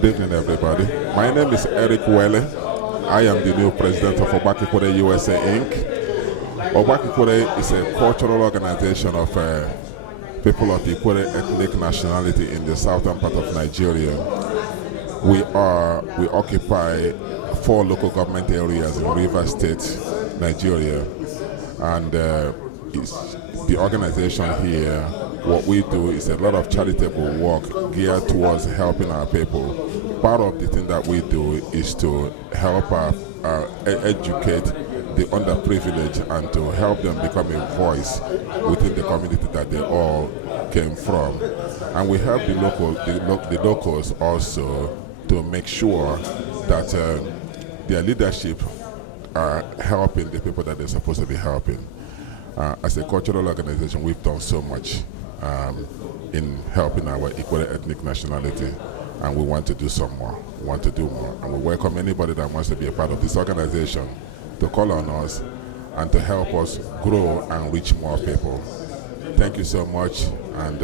Good evening, everybody. My name is Eric Welle. I am the new president of Ogbakor Ikwerre USA, Inc. Ogbakor Ikwerre is a cultural organization of people of the Ikwerre ethnic nationality in the southern part of Nigeria. We occupy 4 local government areas in Rivers State, Nigeria, and the organization here, what we do is a lot of charitable work geared towards helping our people. Part of the thing that we do is to help educate the underprivileged and to help them become a voice within the community that they all came from. And we help the locals also to make sure that their leadership are helping the people that they're supposed to be helping. As a cultural organization, we've done so much in helping our Ikwerre ethnic nationality, and we want to do some more. We want to do more, and we welcome anybody that wants to be a part of this organization to call on us and to help us grow and reach more people. Thank you so much, and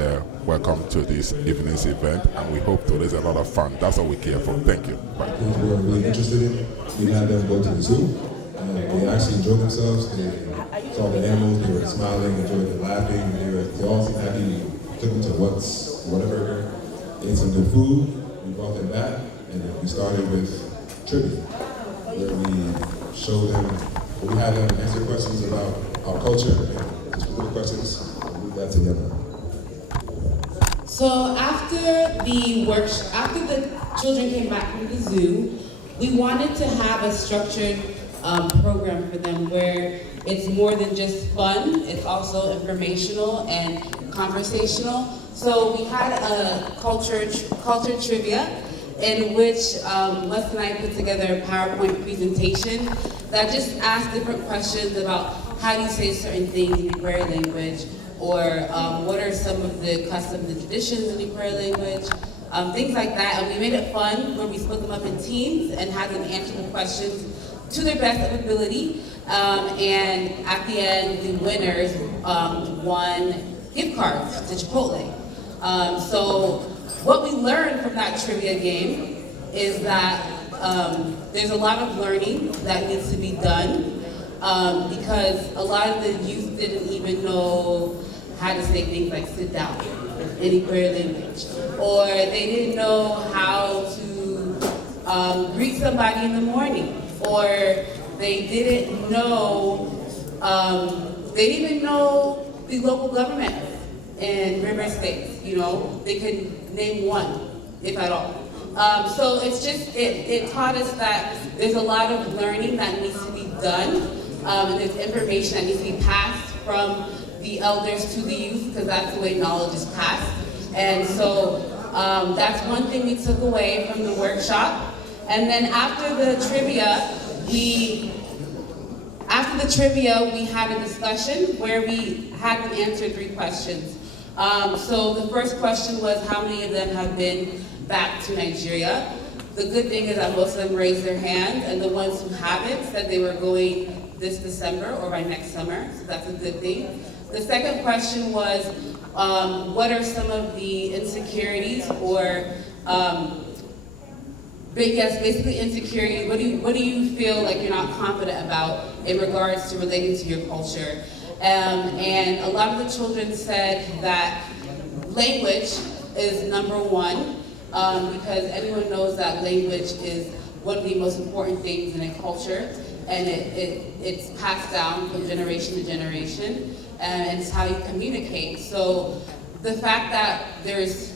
welcome to this evening's event, and we hope to raise a lot of fun. That's all we care for. Thank you. Bye. Things we were really interested in. We had them go to the zoo. They actually enjoyed themselves. They saw the animals. They were smiling, enjoyed it, laughing. They all seemed happy. We took them to whatever. They ate some good food. We brought them back, and then we started with trivia, where we showed them, we had them answer questions about our culture and just little questions. We got together. So after the children came back from the zoo, we wanted to have a structured program for them where it's more than just fun, it's also informational and conversational. So we had a culture trivia in which Les and I put together a PowerPoint presentation that just asked different questions about how do you say certain things in Ikwerre language, or what are some of the customs and traditions in Ikwerre language, things like that. And we made it fun where we split them up in teams and had them answer the questions to their best of ability. And at the end, the winners won gift cards to Chipotle. So what we learned from that trivia game is that there's a lot of learning that needs to be done because a lot of the youth didn't even know how to say things like sit down in Ikwerre language, or they didn't know how to greet somebody in the morning, or they didn't know the local government in river states. You know, they could name one, if at all. So it's just, it taught us that there's a lot of learning that needs to be done, and there's information that needs to be passed from the elders to the youth, because that's the way knowledge is passed. And so that's one thing we took away from the workshop. And then after the trivia, we had a discussion where we had them answer 3 questions. So the first question was, how many of them have been back to Nigeria? The good thing is that most of them raised their hand, and the ones who haven't said they were going this December or by next summer, so that's a good thing. The second question was, what are some of the insecurities or basically insecurity. What do you feel like you're not confident about in regards to relating to your culture? And a lot of the children said that language is number one, because everyone knows that language is one of the most important things in a culture, and it's passed down from generation to generation, and it's how you communicate. So the fact that there's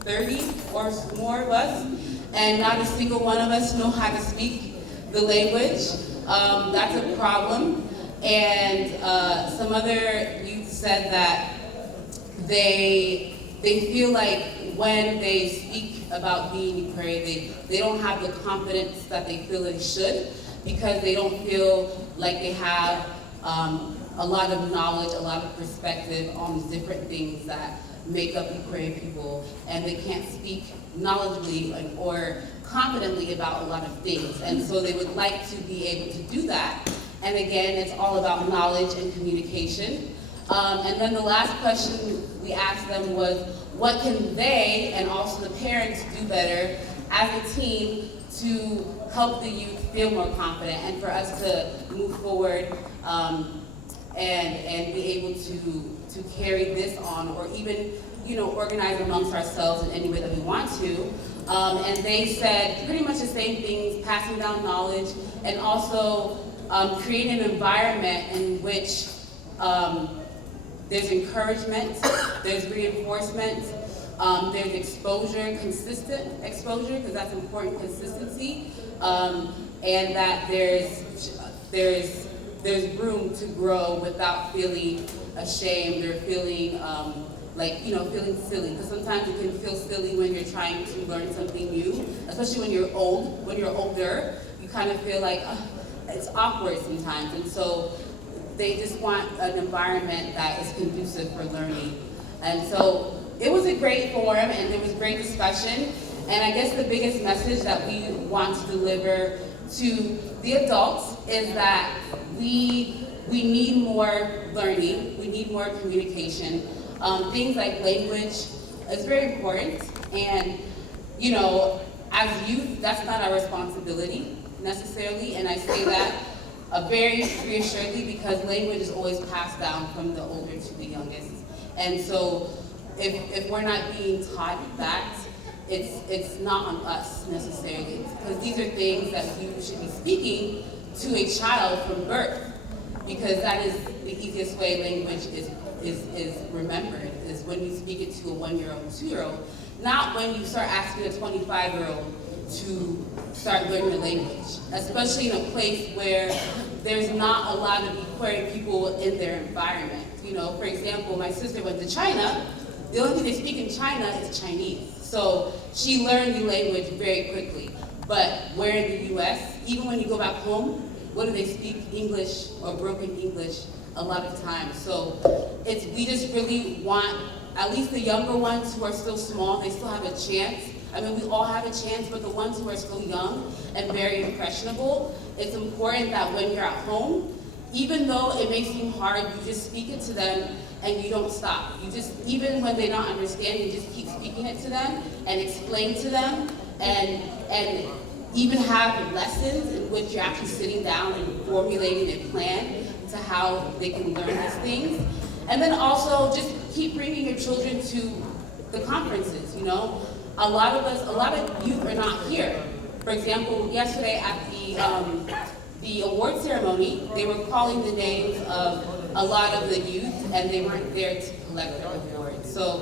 30 or more of us, and not a single one of us know how to speak the language, that's a problem. And some other youth said that they feel like when they speak about being Ikwerre, they don't have the confidence that they feel they should, because they don't feel like they have a lot of knowledge, a lot of perspective on the different things that make up Ikwerre people, and they can't speak knowledgeably or confidently about a lot of things. And so they would like to be able to do that. And again, it's all about knowledge and communication. And then the last question we asked them was, what can they and also the parents do better as a team to help the youth feel more confident and for us to move forward and be able to carry this on, or even organize amongst ourselves in any way that we want to. And they said pretty much the same things, passing down knowledge, and also creating an environment in which there's encouragement, there's reinforcement, there's exposure, consistent exposure, because that's important, consistency, and that there's room to grow without feeling ashamed or feeling feeling silly. Because sometimes it can feel silly when you're trying to learn something new, especially when you're old. When you're older, you kind of feel like it's awkward sometimes, and so they just want an environment that is conducive for learning. And so it was a great forum, and there was great discussion. And I guess the biggest message that we want to deliver to the adults is that we need more learning, we need more communication. Things like language is very important, and as youth, that's not our responsibility necessarily, and I say that very reassuredly because language is always passed down from the older to the youngest. And so if we're not being taught that, it's not on us necessarily, because these are things that you should be speaking to a child from birth, because that is the easiest way language is remembered, is when you speak it to a 1-year-old, 2-year-old, not when you start asking a 25-year-old to start learning the language, especially in a place where there's not a lot of Ikwerre people in their environment. For example, my sister went to China. The only thing they speak in China is Chinese. So she learned the language very quickly. But where in the US, even when you go back home, what do they speak? English or broken English a lot of times. So we just really want, at least the younger ones who are still small, they still have a chance. I mean, we all have a chance, but the ones who are still young and very impressionable, it's important that when you're at home, even though it may seem hard, you just speak it to them and you don't stop. You just, even when they don't understand, you just keep speaking it to them and explain to them, and even have lessons in which you're actually sitting down and formulating a plan to how they can learn these things. And then also just keep bringing your children to the conferences, A lot of youth are not here. For example, yesterday at the award ceremony, they were calling the names of a lot of the youth, and they weren't there to collect their awards. So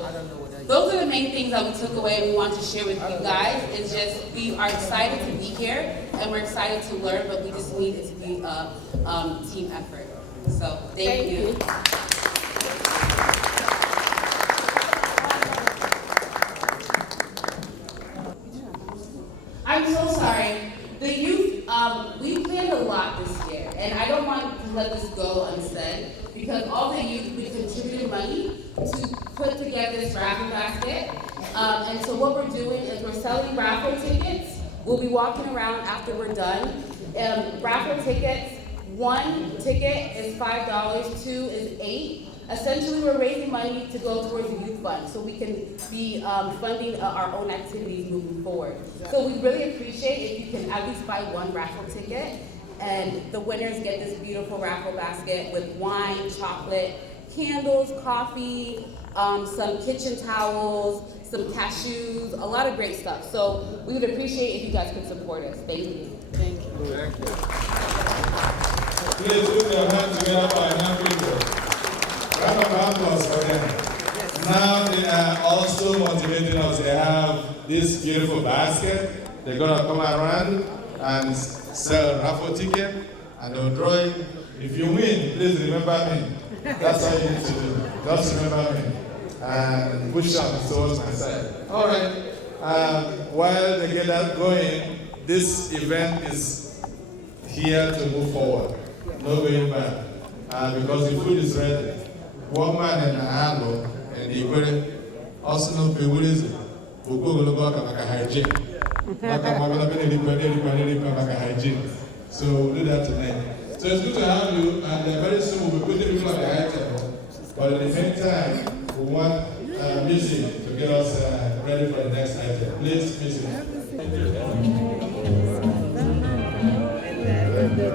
those are the main things that we took away and we want to share with you guys. Is just we are excited to be here and we're excited to learn, but we just need it to be a team effort. So thank you. I'm so sorry. The youth, we planned a lot this year, and I don't want to let this go unsaid, because all the youth, we contributed money to put together this raffle basket. And so what we're doing is we're selling raffle tickets. We'll be walking around after we're done. Raffle tickets, 1 ticket is $5, 2 is $8. Essentially, we're raising money to go towards the youth fund so we can be funding our own activities moving forward. So we really appreciate if you can at least buy 1 raffle ticket, and the winners get this beautiful raffle basket with wine, chocolate, candles, coffee, some kitchen towels, some cashews, a lot of great stuff. So we would appreciate if you guys could support us. Thank you. Thank you. Thank you. Please put your hands together for an people. Round of applause for them. Now they are also motivating us. They have this beautiful basket. They're going to come around and sell raffle ticket, and they'll draw it. If you win, please remember me. That's all you need to do. Just remember me. And push up towards my side. All right. While they get that going, this event is here to move forward. No going back. Because the food is ready. One man in a handle, and the Ikwerre also know Pewulizi, who go to go like a hygiene. So we'll do that tonight. So it's good to have you, and very soon we'll be putting people on the high table. But at the same time, we want music to get us ready for the next item. Please, music.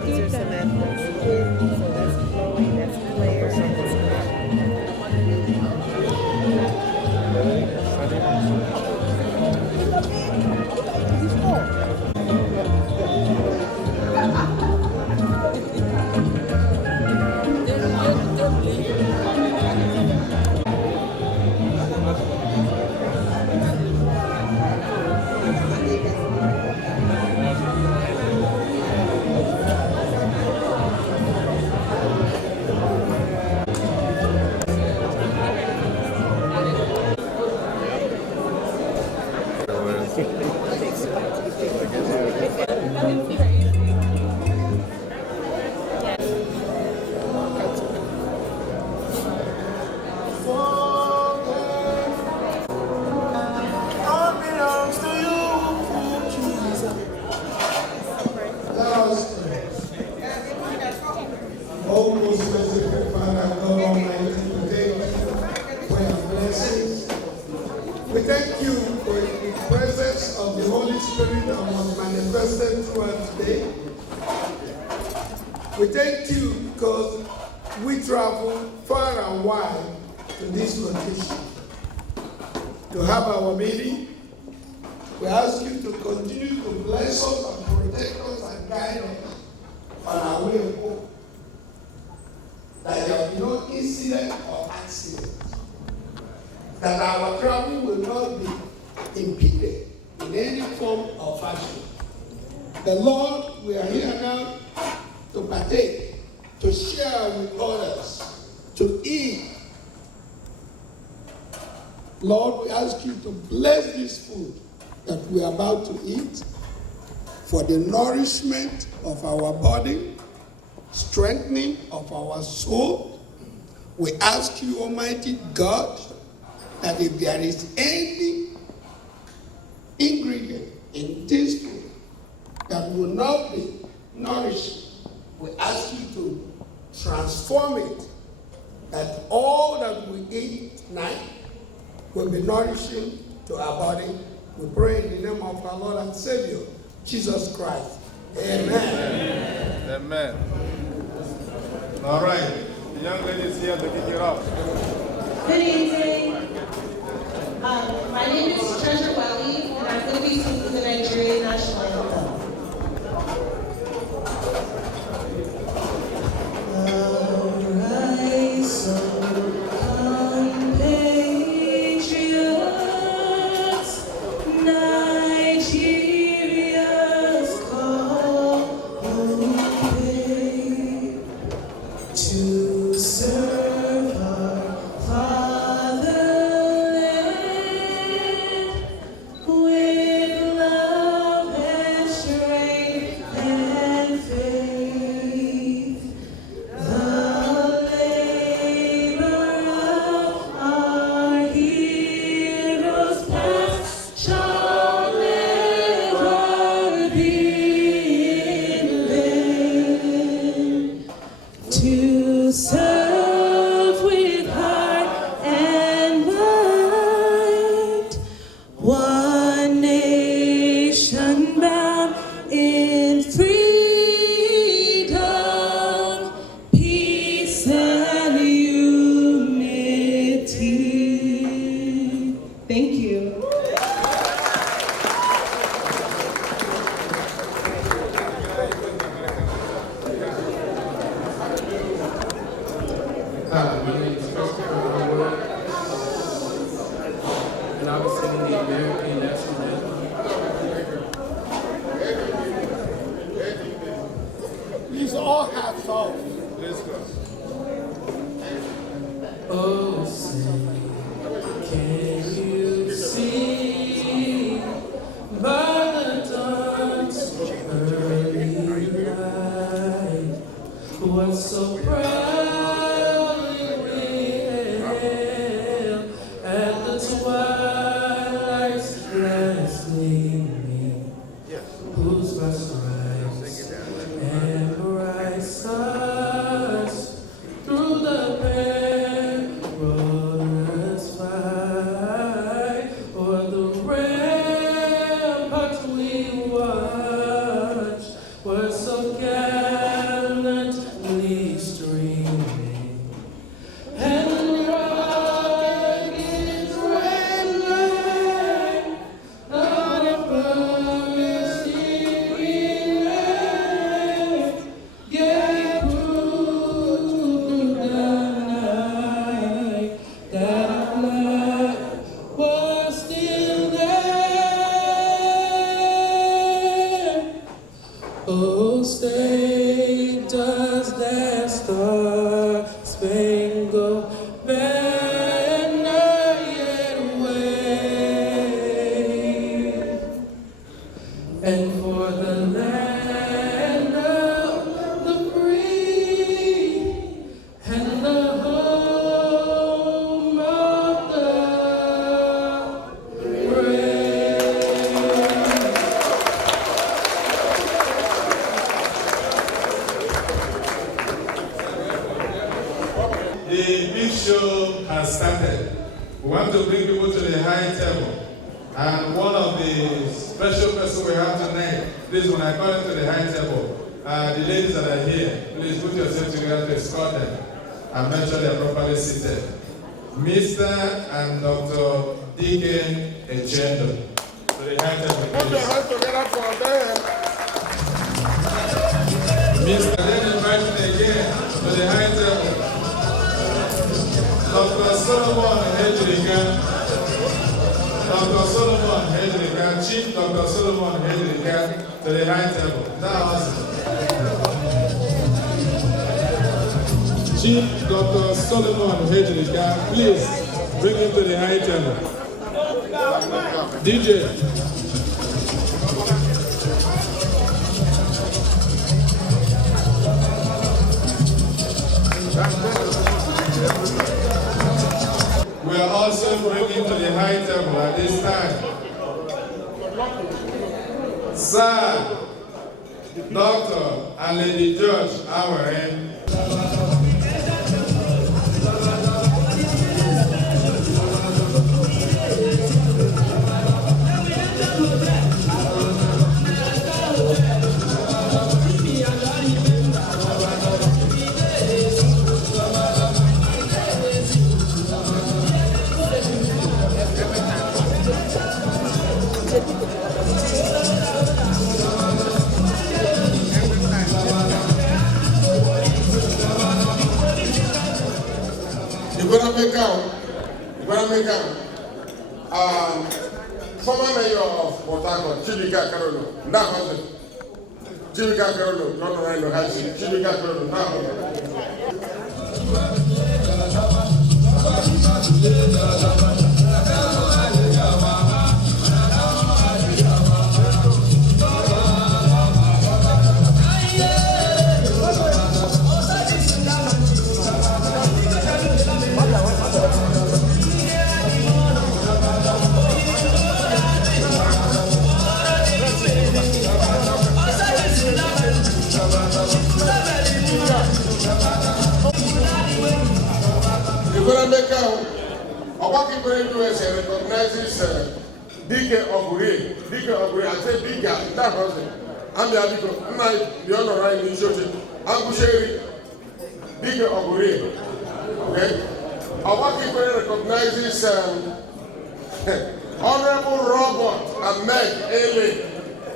These are some athletes. So that's Chloe, that's Claire. Oh, most merciful Father, God Almighty, we thank you for your blessings. We thank you for the presence of the Holy Spirit that was manifested throughout today. We thank you because we travel far and wide to this location to have our meeting. We ask you to continue to bless us and protect us and guide us on our way home. That there will be no incident or accident. That our travel will not be impeded in any form or fashion. The Lord, we are here now to partake, to share with others, to eat. Lord, we ask you to bless this food that we are about to eat for the nourishment of our body, strengthening of our soul. We ask you, Almighty God, that if there is any ingredient in this food that will not be nourishing, we ask you to transform it, that all that we eat tonight will be nourishing to our body. We pray in the name of our Lord and Savior, Jesus Christ. Amen. Amen. All right. The young lady is here to kick it off. Good evening. My name is Treasure Welly, and I'm going to be singing the Nigerian national anthem. And I was singing the American national anthem. These all hats off. Let's go. Oh, say, can you see by the dawn's early light what so proudly we hailed at the twilight's last gleaming, whose vast rise and bright stars through the perilous fight o'er the the big show has started. We want to bring people to the high table. And one of the special persons we have tonight, please, when I call them to the high table, the ladies that are here, please put yourself together to escort them and make sure they are properly seated. Mr. and Dr. Deacon Echendo. To the high table, please. Put your hands together for them. Mr. Then invite me again to the high table. Dr. Solomon Hedrika. Dr. Solomon Hedrika, Chief Dr. Solomon Hedrika, to the high table. Chief Dr. Solomon Hedrika, please bring him to the high table. DJ. We are also bringing to the high table at this time Sir, Dr. and Lady George Awere. Former mayor of Port Harcourt, Chibika Karolo, now Chibika Karolo, John Ryan Hashi, Chibika Karolo, now. Ogbakor Ikwerre USA recognizes Ogbakor, I said Dike, that person. I'm the Adiko, I'm not the honor right in the church. I'm Busheri, Dike Ogbakor. Okay? Ogbakor Ikwerre recognizes Honorable Robert and Meg Ele.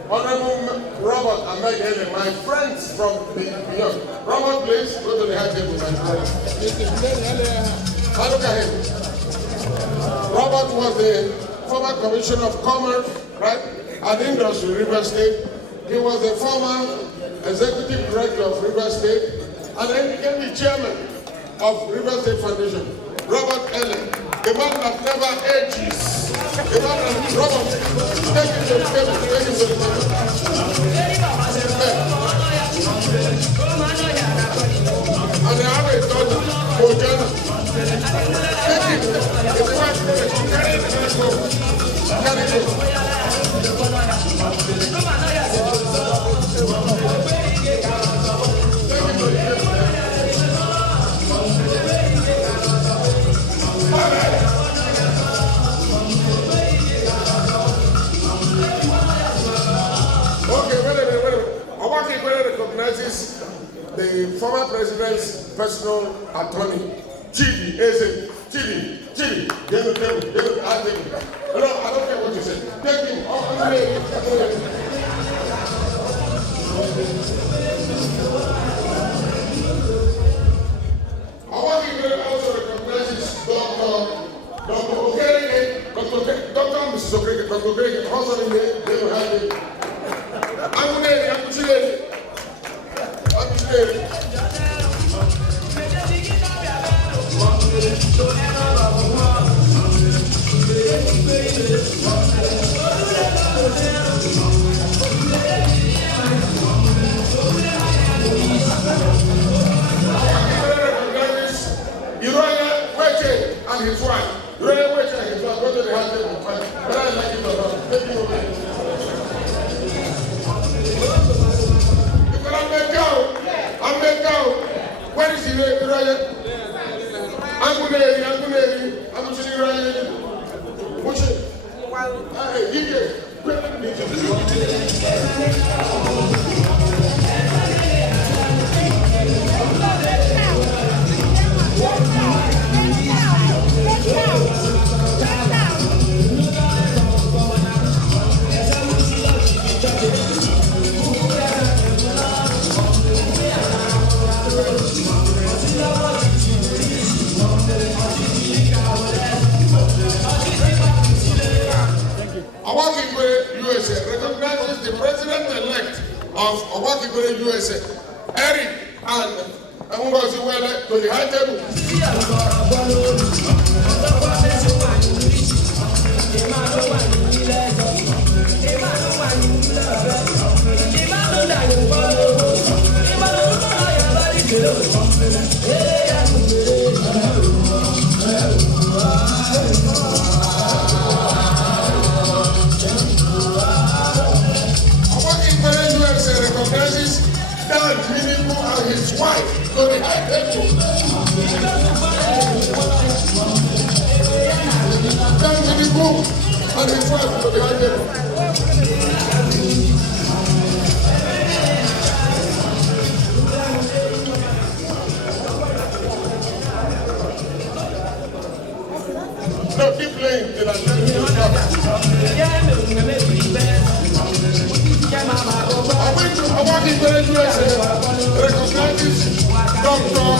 Honorable Robert and Meg Ele, my friends from the beyond. Robert, please go to the high table, my friend. Look at him. Robert was the former Commissioner of Commerce, right, at Industry, River State. He was the former Executive Director of River State, and then he became the Chairman of River State Foundation. Robert Ellen, the man that never ages. The man that, Robert, take him to the table, take him to the table. And I have a daughter, Bojana. Ogbakor Ikwerre recognizes the former president's personal attorney, Chidi Eze. Chidi, get the table, I take it. No, I don't care what you say. Take him, Ogbakor Ikwerre also recognizes Dr. Okereke, Dr. Mrs. Okereke, Dr. Okereke, also in there, they will have it. I'm and his wife. Irving Texas and his wife go to the high table. Whether I like it or not, take it away. Because I'm the cow. Where is Irving? Ogbakor Ikwerre USA recognizes the president-elect of Ogbakor Ikwerre USA, Irving Texas, to the high table. Recognizes Dan Minimu and his wife to the high table. Dan Minimu and his wife to the high table. No, keep playing till I tell you to stop. Ogbakor Ikwerre USA recognizes Dr.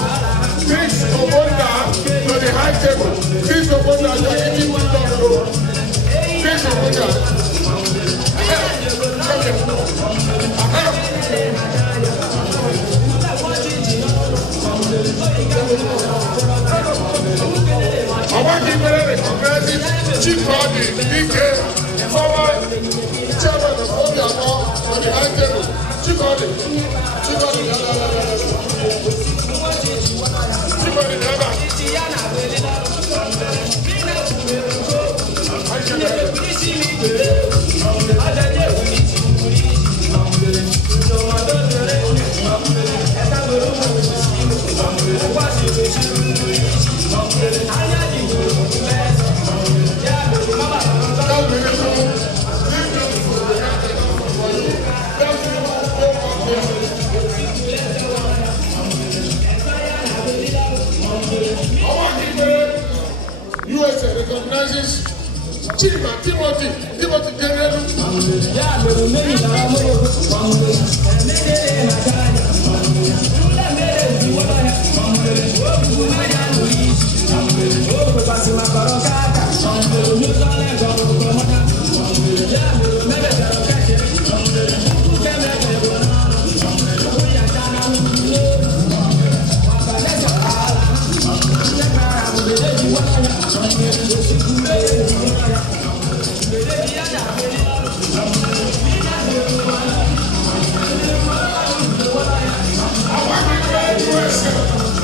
Chris Obonda to the high table. Chris Obonda, you are giving me Dr. Chris Obonda. Ogbakor Ikwerre recognizes Chief DK, former chairman of Ogbakor on the high table. USA recognizes Chima Timothy General.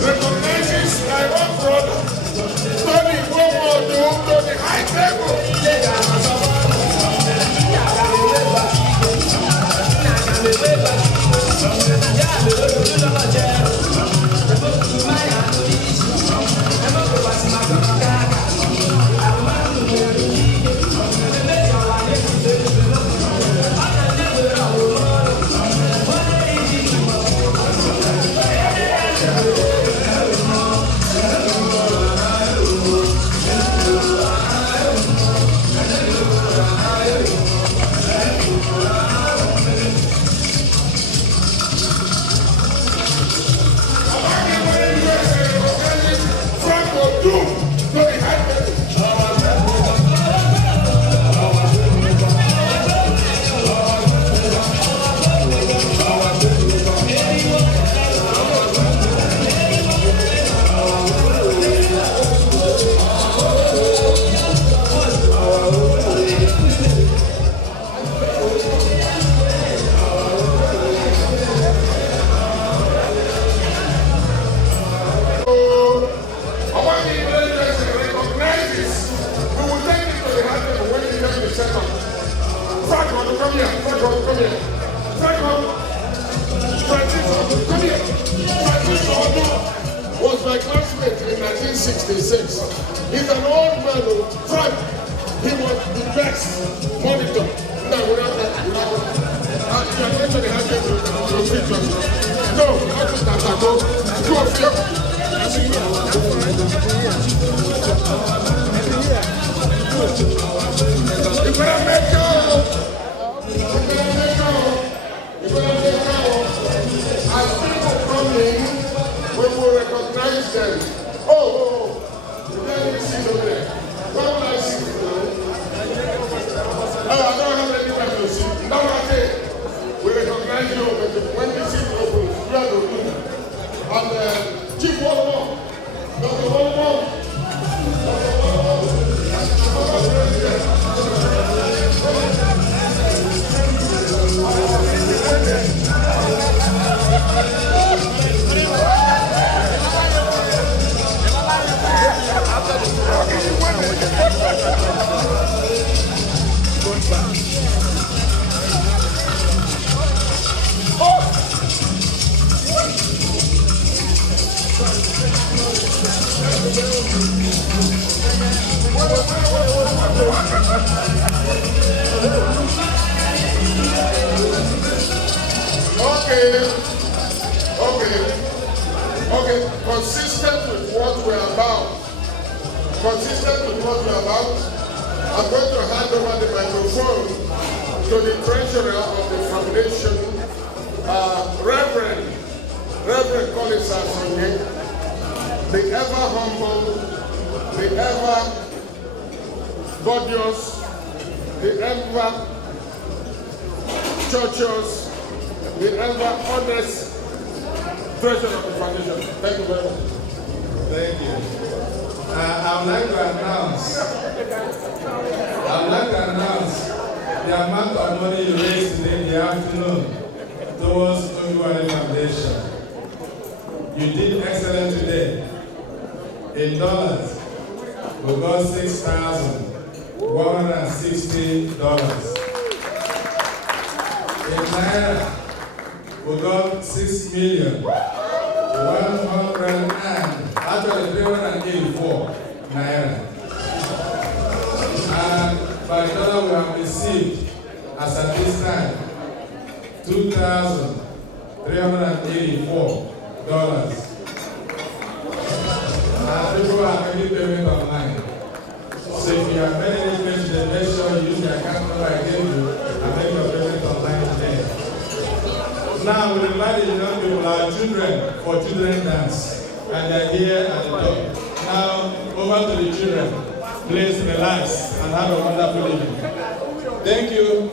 Recognizes my own brother, Tony Womo, to the high table. Was my classmate in 19 1966. He's an old man who Frank. He was the best monitor. No, we're not going to have to no, not just that. Go a film. You better make go. As people come in, we will recognize them. Oh, let me see over there. What will I see? Oh, I don't have any time to see. No, okay. We recognize you, but when the seat opens, you are the winner. And Chief one more. Dr. one more. Okay. Consistent with what we're about. I'm going to hand over the microphone to the treasurer of the foundation, Reverend Collins Asonye, the ever humble, the ever gorgeous, the ever churches, the ever honest treasurer of the foundation. Thank you very much. Thank you. I would like to announce the amount of money you raised today in the afternoon towards Ogbakor Foundation. You did excellent today. In dollars, we got $6,160. In naira, we got 6,384 naira. And by dollar we have received, as at this time, $2,384. And people are making payment online. So if you have made any payment today, make sure you use the account number I gave you and make your payment online today. Now we invite the young people, our children, for children dance. And they're here at the top. Now, over to the children. Please relax and have a wonderful evening. Thank you.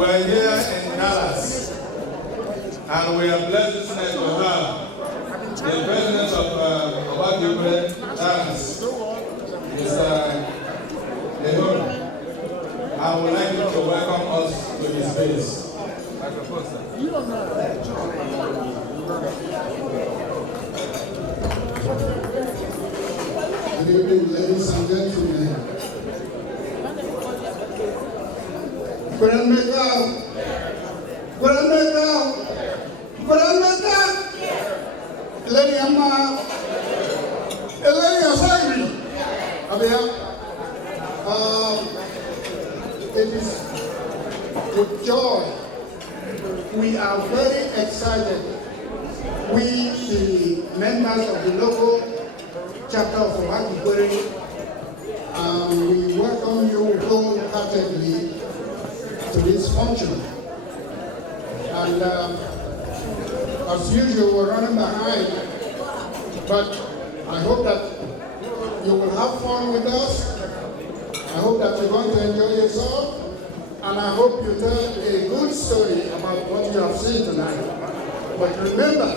We're here in Dallas, and we are blessed tonight to have the president of Ogbakor Ikwerre Dallas, Mr. Ehon. I would like him to welcome us to his space. Good evening, ladies and gentlemen. It is with joy. We are very excited. We, the members of the local chapter of Ogbakor Ikwerre, we welcome you wholeheartedly to this function. And as usual, we're running behind, but I hope that you will have fun with us. I hope that you're going to enjoy yourself, and I hope you tell a good story about what you have seen tonight. But remember,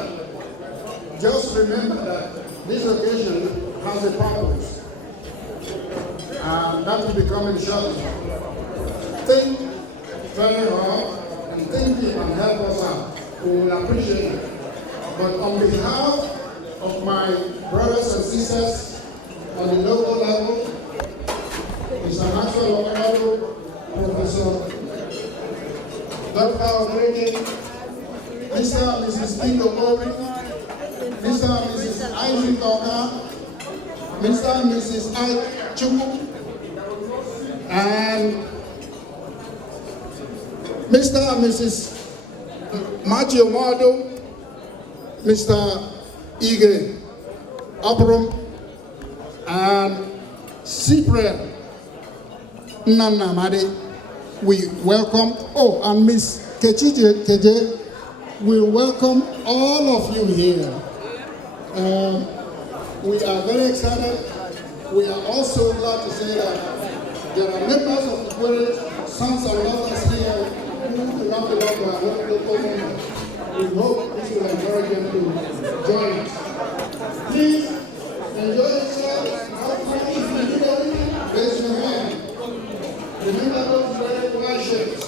just remember that this occasion has a purpose, and that will be coming shortly. Think very hard and think deep and help us out. We will appreciate it. But on behalf of my brothers and sisters on the local level, Mr. Maxwell Ogbakor, Professor Dr. Ogbakor, Mr. and Mrs. Tito Obi, Mr. and Mrs. Isaac Oka, Mr. and Mrs. Ike Chukwu, and Mr. and Mrs. Matthew Mado, Mr. Ige Abram, and Cyprian Nana Made. We welcome, and Miss Kechije Keje, we welcome all of you here. We are very excited. We are also glad to say that there are members of the Ikwerre, sons and daughters here who do not belong to our local members. We hope this will encourage them to join us. Please enjoy yourselves. Have fun. If you need anything, raise your hand. Remember those very white shirts.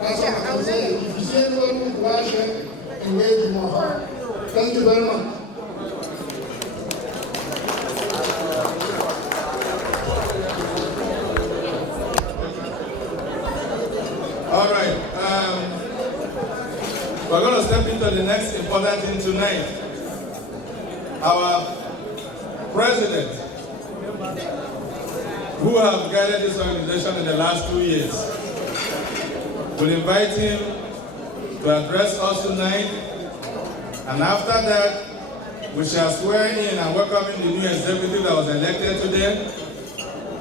That's what I can say. If you see anyone with white shirt, engage more. Thank you very much. All right. We're going to step into the next important thing tonight. Our president, who have guided this organization in the last 2 years, will invite him to address us tonight. And after that, we shall swear in and welcome in the new executive that was elected today.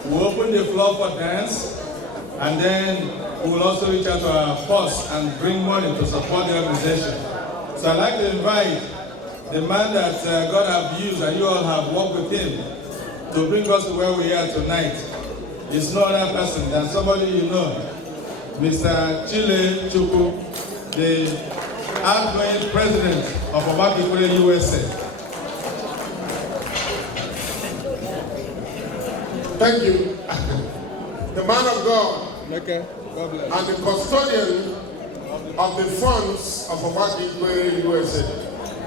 We'll open the floor for dance, and then we will also reach out to our posts and bring money to support the organization. So I'd like to invite the man that God have used and you all have worked with him to bring us to where we are tonight. It's no other person than somebody you know, Mr. Chile Chukwu, the outgoing president of Ogbakor Ikwerre USA. Thank you. The man of God. Okay. God bless. And the custodian of the funds of Ogbakor Ikwerre USA.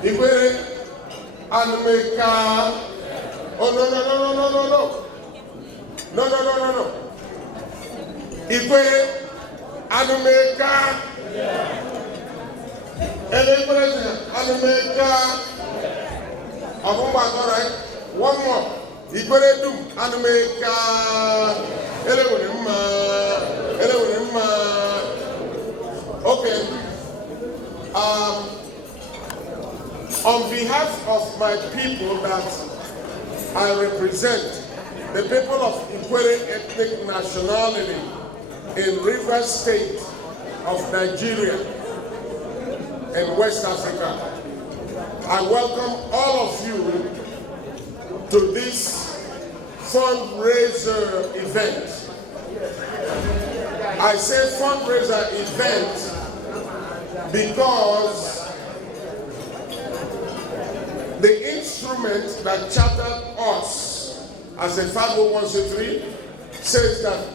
Ikwerre and make oh no. No. Ikwerre Anumeka. Ele president. Anumeka. Ogbakor, right? One more. Ikwerre dum. Anumeka. Ele were mma. Okay. On behalf of my people that I represent, the people of Ikwerre ethnic nationality in Rivers State of Nigeria and West Africa, I welcome all of you to this fundraiser event. I say fundraiser event because the instrument that chartered us as a 501c3 says that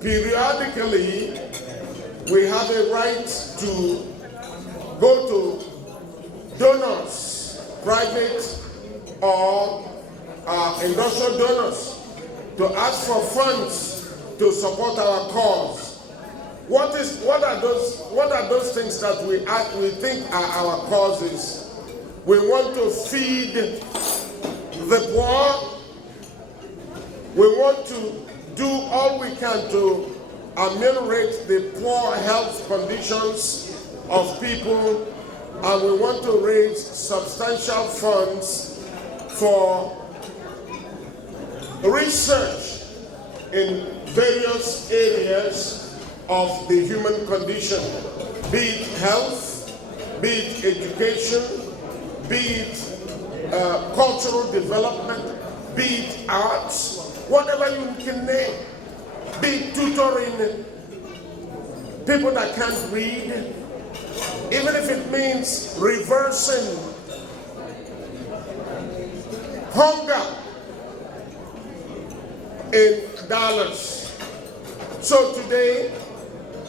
periodically we have a right to go to donors, private or industrial donors, to ask for funds to support our cause. What are those things that we think are our causes? We want to feed the poor. We want to do all we can to ameliorate the poor health conditions of people, and we want to raise substantial funds for research in various areas of the human condition, be it health, be it education, be it cultural development, be it arts, whatever you can name, be it tutoring people that can't read, even if it means reversing hunger in dollars. So today,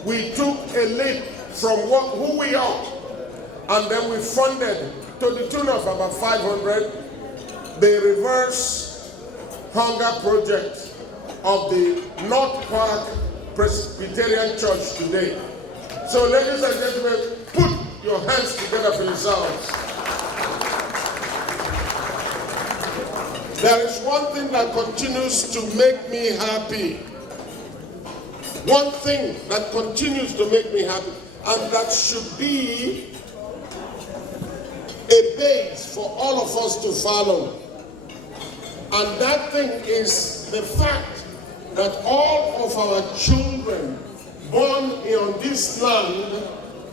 we took a leap from who we are, and then we funded to the tune of about 500 the reverse hunger project of the North Park Presbyterian Church today. So ladies and gentlemen, put your hands together for yourselves. There is one thing that continues to make me happy. One thing that continues to make me happy, and that should be a base for all of us to follow. And that thing is the fact that all of our children born on this land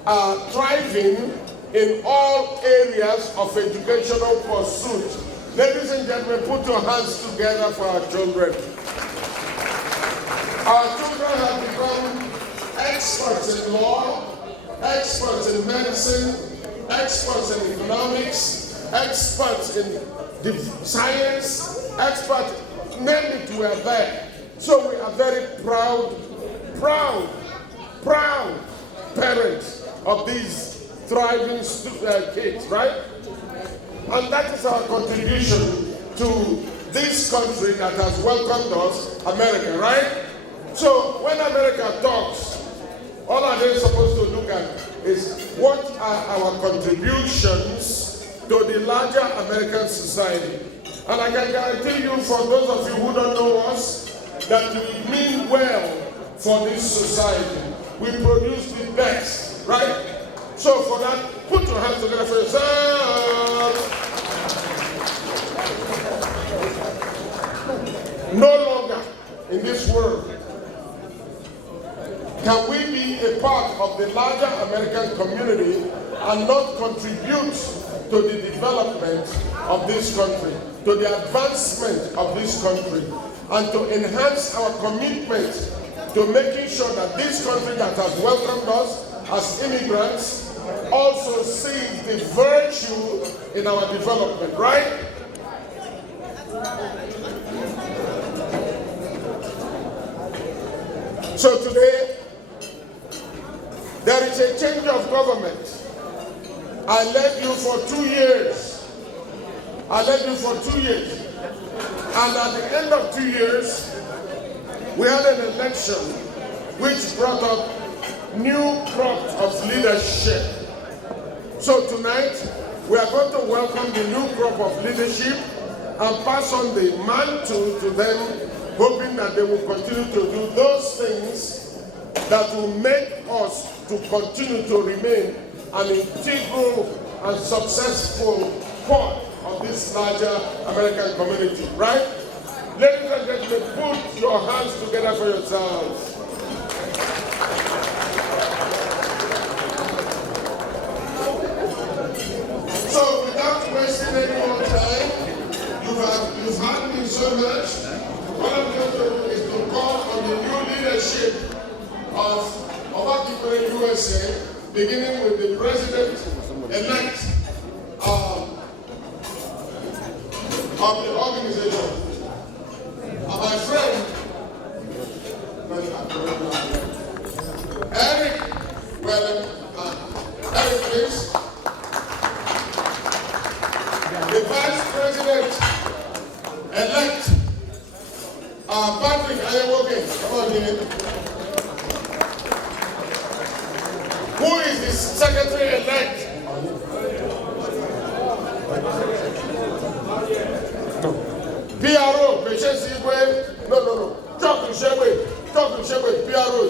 are thriving in all areas of educational pursuit. Ladies and gentlemen, put your hands together for our children. Our children have become experts in law, experts in medicine, experts in economics, experts in science, experts, name it, we are there. So we are very proud parents of these thriving kids, right? And that is our contribution to this country that has welcomed us, America, right? So when America talks, all are they supposed to look at is what are our contributions to the larger American society. And I can guarantee you, for those of you who don't know us, that we mean well for this society. We produce the best, right? So for that, put your hands together for yourself. No longer in this world can we be a part of the larger American community and not contribute to the development of this country, to the advancement of this country, and to enhance our commitment to making sure that this country that has welcomed us as immigrants also sees the virtue in our development, right? So today, there is a change of government. I led you for 2 years. And at the end of 2 years, we had an election which brought up new crop of leadership. So tonight, we are going to welcome the new crop of leadership and pass on the mantle to them, hoping that they will continue to do those things that will make us to continue to remain an integral and successful part of this larger American community, right? Ladies and gentlemen, put your hands together for yourselves. So without wasting any more time, you've had me so much. What I'm going to do is to call on the new leadership of Ogbakor Ikwerre USA, beginning with the president-elect of the organization. My friend, Eric, Eric, please. The Vice President-elect, Patrick Ayawoke, come on here. Who is the Secretary-elect? PRO, Patience Igwe, no. Talk to Shegwe, PRO.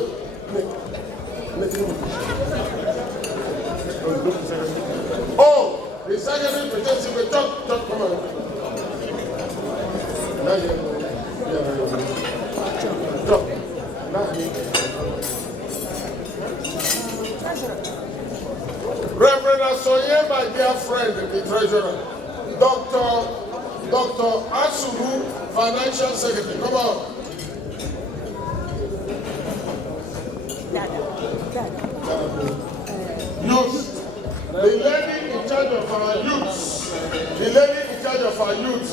Oh, the Secretary, Patience Igwe, talk, come on. Talk. Reverend Asoye, my dear friend, the treasurer, Dr. Asuru, Financial Secretary. Come on. Youth. The lady in charge of our youth,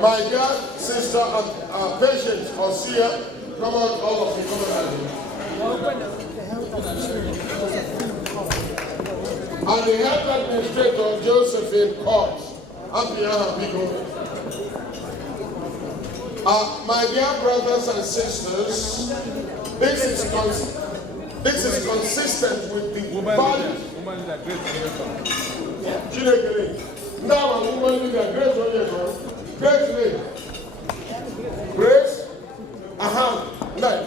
my dear sister and patient, Osia. Come on, all of you, come on. And the health administrator, Josephine Court. My dear brothers and sisters, this is consistent with the values. Now a woman with a great name. Grace, nine.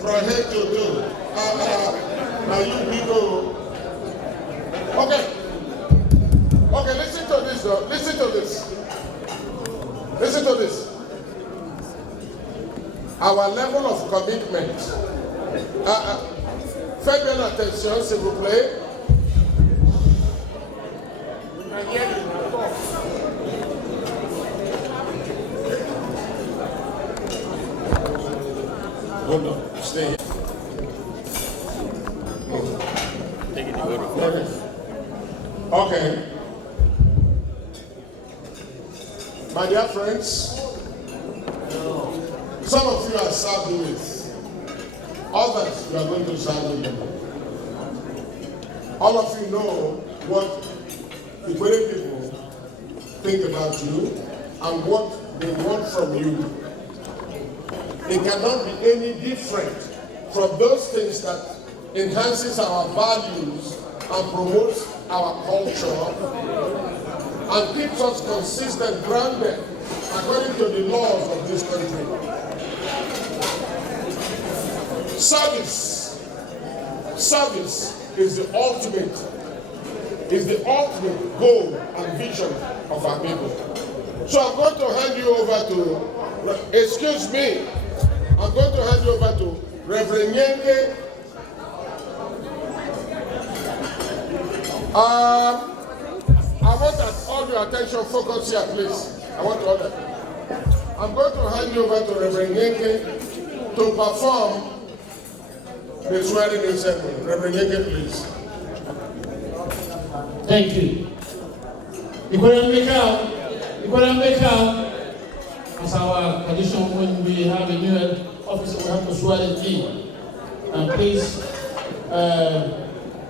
From head to toe. Now you people. Okay, listen to this though. Listen to this. Our level of commitment. Faites bien attention, s'il vous plaît. Hold on, stay here. Okay. My dear friends, some of you are served with, others you are going to serve with them. All of you know what the Ikwerre people think about you and what they want from you. It cannot be any different from those things that enhances our values and promotes our culture and keeps us consistent, grounded according to the laws of this country. Service is the ultimate goal and vision of our people. So I'm going to hand you over to, excuse me, I'm going to hand you over to Reverend Yenke. I want that all your attention focus here, please. I want all that. I'm going to hand you over to Reverend Yenke to perform the swearing-in ceremony. Reverend Yenke, please. Thank you. Ikwerre make as our tradition when we have a new officer, we have to swear in. And please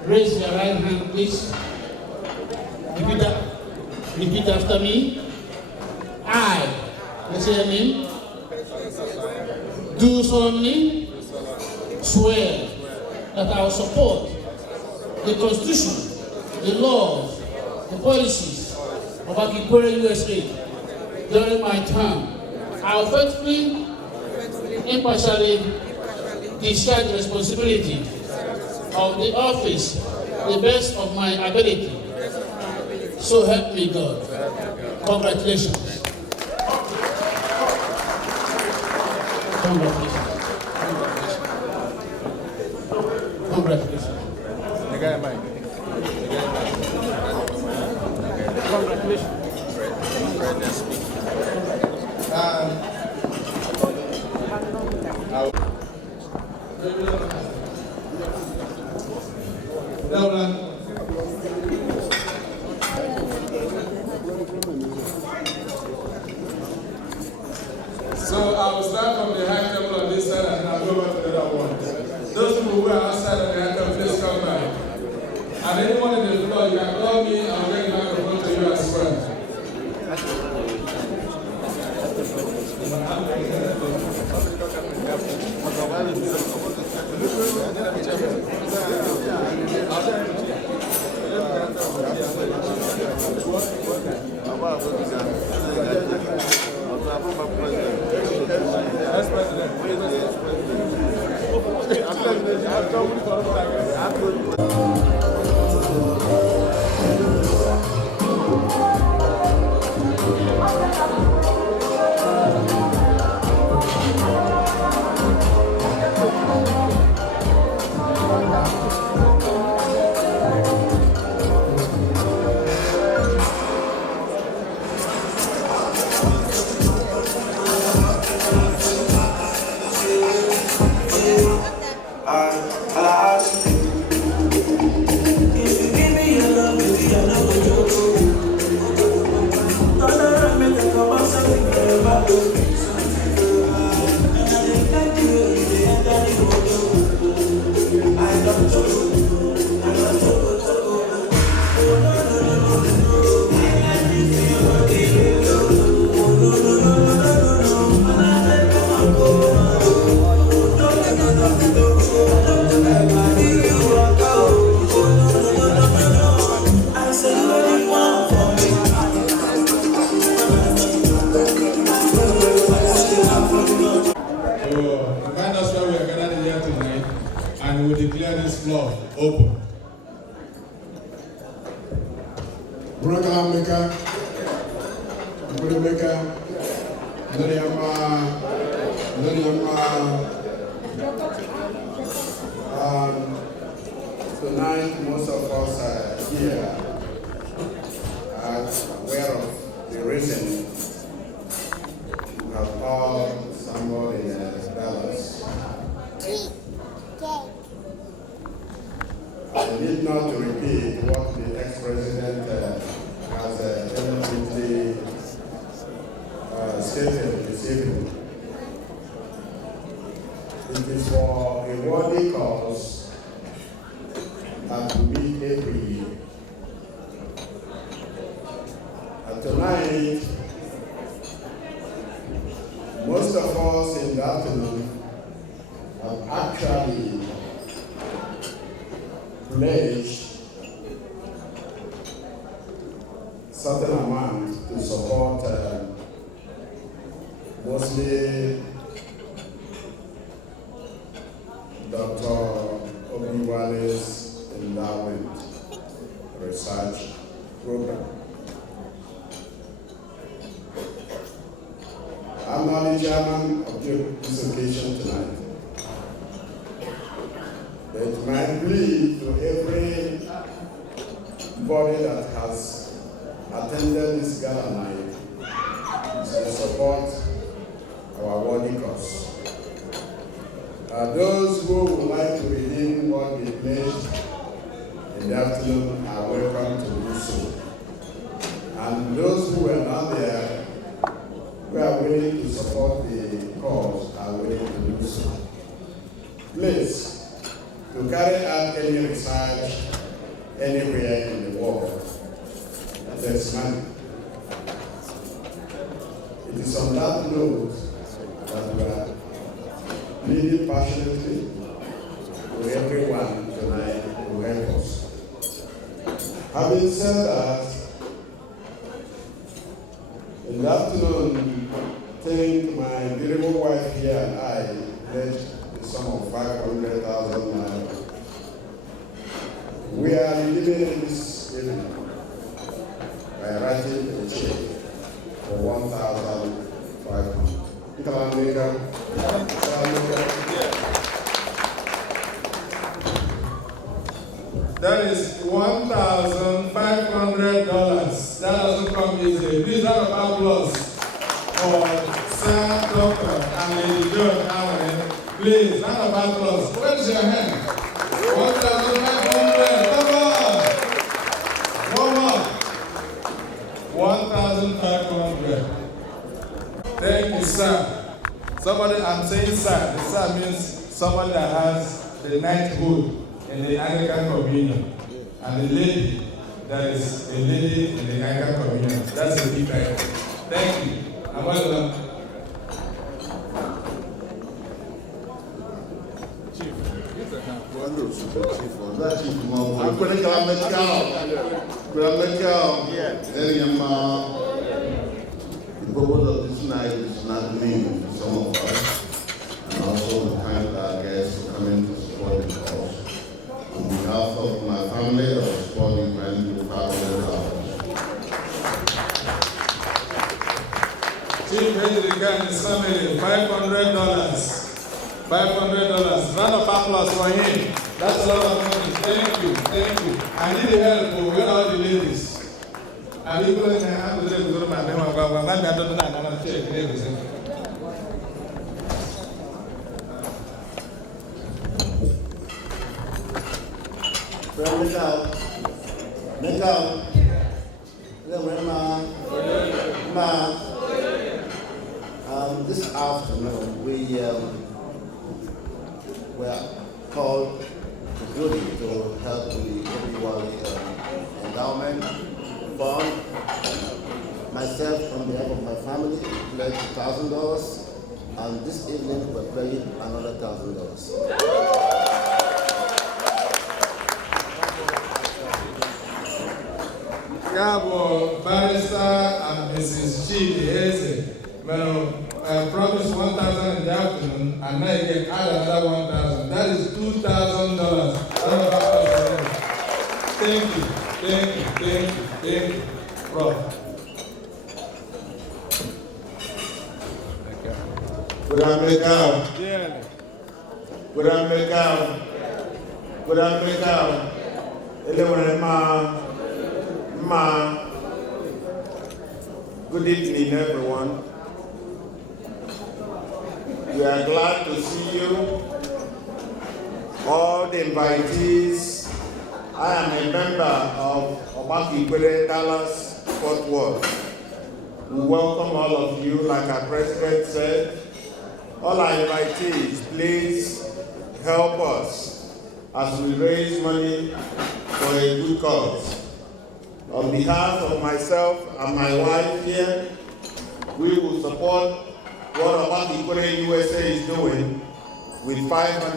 Raise your right hand, please. Repeat after me. I, let's say your name. Do solemnly swear that I will support the Constitution, the laws, the policies of Ogbakor Ikwerre USA during my term. I will faithfully, impartially discharge the responsibility of the office to the best of my ability. So help me God. Congratulations. Congratulations. Congratulations. The guy Mike. Congratulations. So I will start from the high table on this side and I'll go back to the other one. Those people who are outside of the high table, please come back. And anyone in the floor, you can call me, I'll bring the microphone to you as well. And we declare this floor open. Gala maker, maker, tonight most of us are here are aware of the reason we have called somebody in Dallas. I need not to repeat what the ex-president has eloquently stated this evening. It is for a worthy cause that we meet every year. And tonight, most of us in the afternoon have actually pledged certain amount to support mostly Dr. Obiwane's endowment research program. I'm not the chairman of this occasion tonight. But my plea to every body that has attended this gala night is to support our worthy cause. Those who would like to redeem what we pledged in the afternoon are welcome to do so. And those who were not there, who are willing to support the cause, are willing to do so. Please, to carry out any research anywhere in the world, there's money. It is on that note that we are pleading passionately to everyone tonight who help us. Having said that, in the afternoon, I think my beautiful wife here and I pledged the sum of 500,000 naira. We are living in this evening by writing a check for 1,500. That is $1,500. That doesn't come easily. Please have an applause for Sir Dr. and Lady John Allen. Please, round of applause. Where's your hand? 1,500. Come on. One more. 1,500. Thank you, sir. Somebody, I'm saying sir. The sir means somebody that has the knighthood in the Anglican Communion. And the lady that is a lady in the Anglican Communion. That's a big thing. Thank you. And well done. Chief. The purpose of this night is not me, some of us, and also to thank our guests for coming to support the cause. On behalf of my family, I support the grant to $500. Chief President and his family, $500. $500. Round of applause for him. That's a lot of money. Thank you. Thank you. I need help with all the ladies. And people in the hand to go to my name. I'm going to do that. I'm going to check everything. This afternoon, we were called to duty to help with the everybody endowment fund. Myself, on behalf of my family, pledged $1,000, and this evening we're pledging another $1,000. Cabo, Barrister, and Mrs. Chidi Eze. I promised 1,000 in the afternoon, and now you can add another 1,000. That is $2,000. Thank you, thank you, thank you, thank you, Prof. Good America. Good America. Good America. Good evening, everyone. We are glad to see you, all the invitees. I am a member of Ogbakor Ikwerre Dallas Fort Worth. We welcome all of you, like our president said. All our invitees, please help us as we raise money for a good cause. On behalf of myself and my wife here, we will support what Ogbakor Ikwerre USA is doing with $500.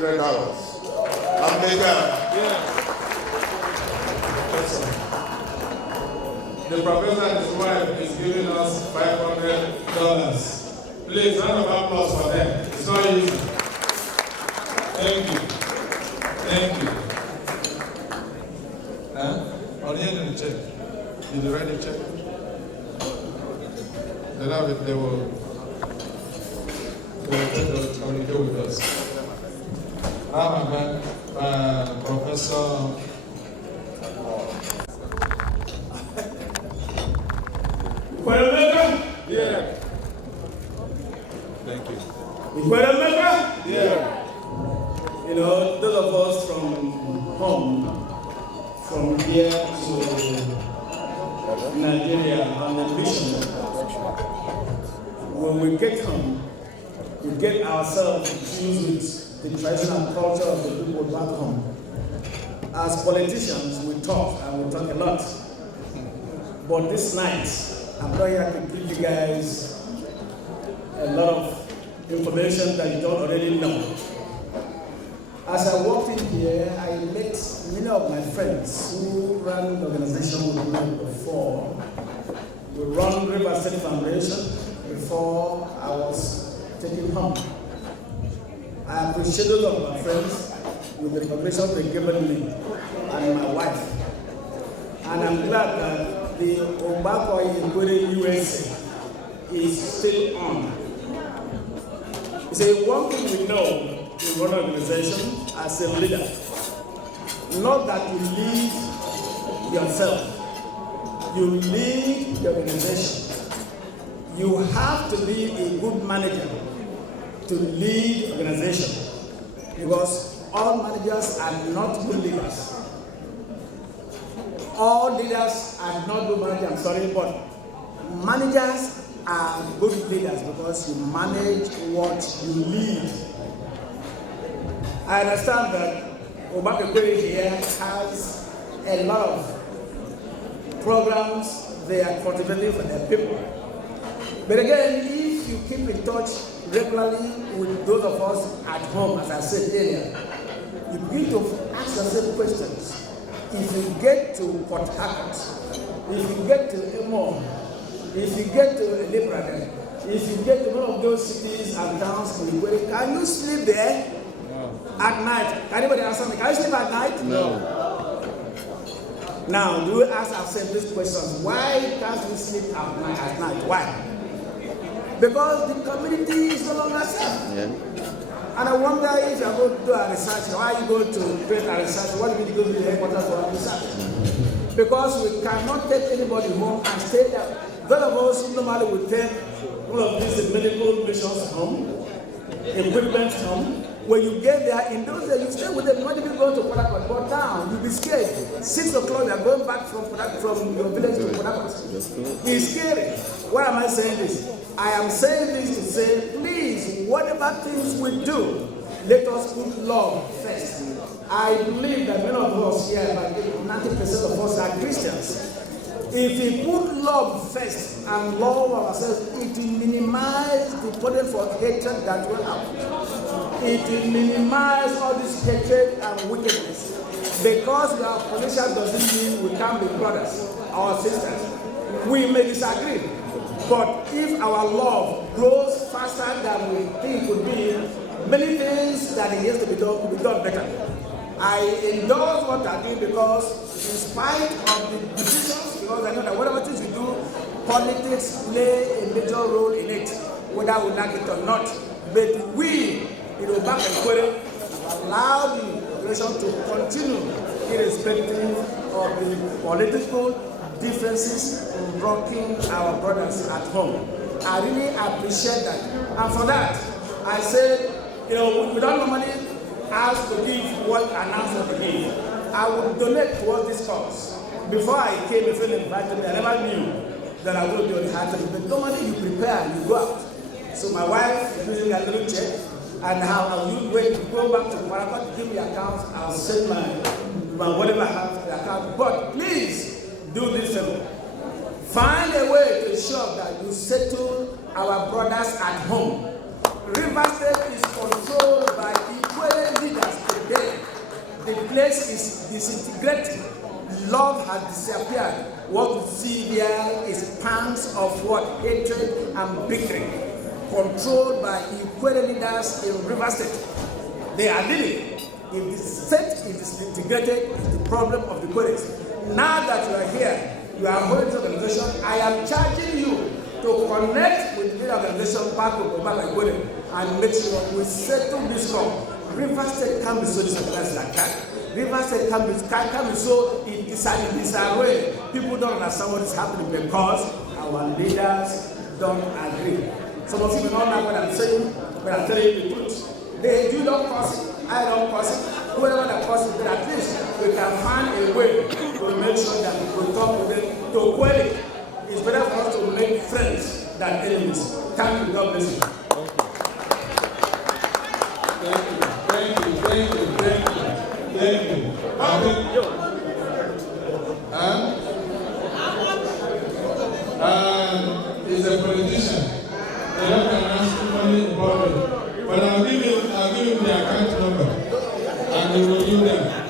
The professor and his wife is giving us $500. Please, round of applause for them. It's not easy. Thank you. Thank you. Or the end of the check. Did you write the check? They will communicate with us. Now I'm back, Professor. Yeah. Thank you. Yeah. You know, those of us from home, from here to Nigeria on a mission, when we get home, we get ourselves infused with the traditional culture of the people back home. as politicians, we talk and we talk a lot. But this night, I'm not here to give you guys a lot of information that you don't already know. As I walked in here, I met many of my friends who ran the organization with me before. We ran River State Foundation before I was taken home. I appreciate all of my friends with the recognition they've given me and my wife. And I'm glad that the Ogbakor Ikwerre USA is still on. You see, one thing we know in one organization as a leader, not that you lead yourself, you lead the organization. You have to be a good manager to lead organization, because all managers are not good leaders. All leaders are not good managers, I'm sorry, but managers are good leaders because you manage what you lead. I understand that Ogbakor Ikwerre here has a lot of programs they are cultivating for their people. But again, if you keep in touch regularly with those of us at home, as I said earlier, you begin to ask yourself questions. If you get to Port Harcourt, if you get to Emo, if you get to Libreville, if you get to one of those cities and towns in Ikwerre, can you sleep there at night? Can anybody answer me? Can you sleep at night? No. Now, do we ask ourselves these questions? Why can't we sleep at night? Why? Because the community is no longer safe. Yeah. And I wonder if you are going to do a research, why are you going to create a research? What do you do to the headquarters for a research? Because we cannot take anybody home and stay there. Those of us who normally would take one of these medical missions home, equipment home. When you get there, in those days, you stay with them, not even going to Port Harcourt, but down, you'll be scared. 6 o'clock, you're going back from your village to Port Harcourt. It's scary. Why am I saying this? I am saying this to say, please, whatever things we do, let us put love first. I believe that many of us here, about 90% of us are Christians. If we put love first and love ourselves, it will minimize the potential for hatred that will happen. It will minimize all this hatred and wickedness. Because we are politicians doesn't mean we can't be brothers or sisters. We may disagree, but if our love grows faster than we think it would be, many things that needs to be done will be done better. I endorse what I do because in spite of the decisions, because I know that whatever things we do, politics play a major role in it, whether we like it or not. But we, in Ogbakor Ikwerre, allow the operation to continue irrespective of the political differences in rocking our brothers at home. I really appreciate that. And for that, I said, we don't normally ask to give what announcement to give. I would donate towards this cause. Before I came, if you invited me, I never knew that I would be on the heart. But normally you prepare, you go out. So my wife is using a little check, and how I will wait to go back to Port Harcourt, give me account, I'll send my whatever I have to the account. But please do this favor. Find a way to ensure that you settle our brothers at home. River State is controlled by Ikwerre leaders today. The place is disintegrating. Love has disappeared. What you see there is pangs of what? Hatred and bickering. Controlled by Ikwerre leaders in River State. They are leading. If the state is disintegrated, it's the problem of the Ikwerres. Now that you are here, you are holding this organization, I am charging you to connect with the organization back with Ogbakor Ikwerre and make sure we settle this law. River State can't be so disorganized like that. River State can't be so in disarray. People don't understand what is happening because our leaders don't agree. Some of you may not know what I'm saying, but I'm telling you the truth. They do not cause it, I don't cause it, whoever that causes it, but at least we can find a way to make sure that we talk with them to quell it. It's better for us to make friends than enemies. Thank you, God bless you. Thank you. politician. They don't announce money in public. But I'll give him the account number, and he will use them.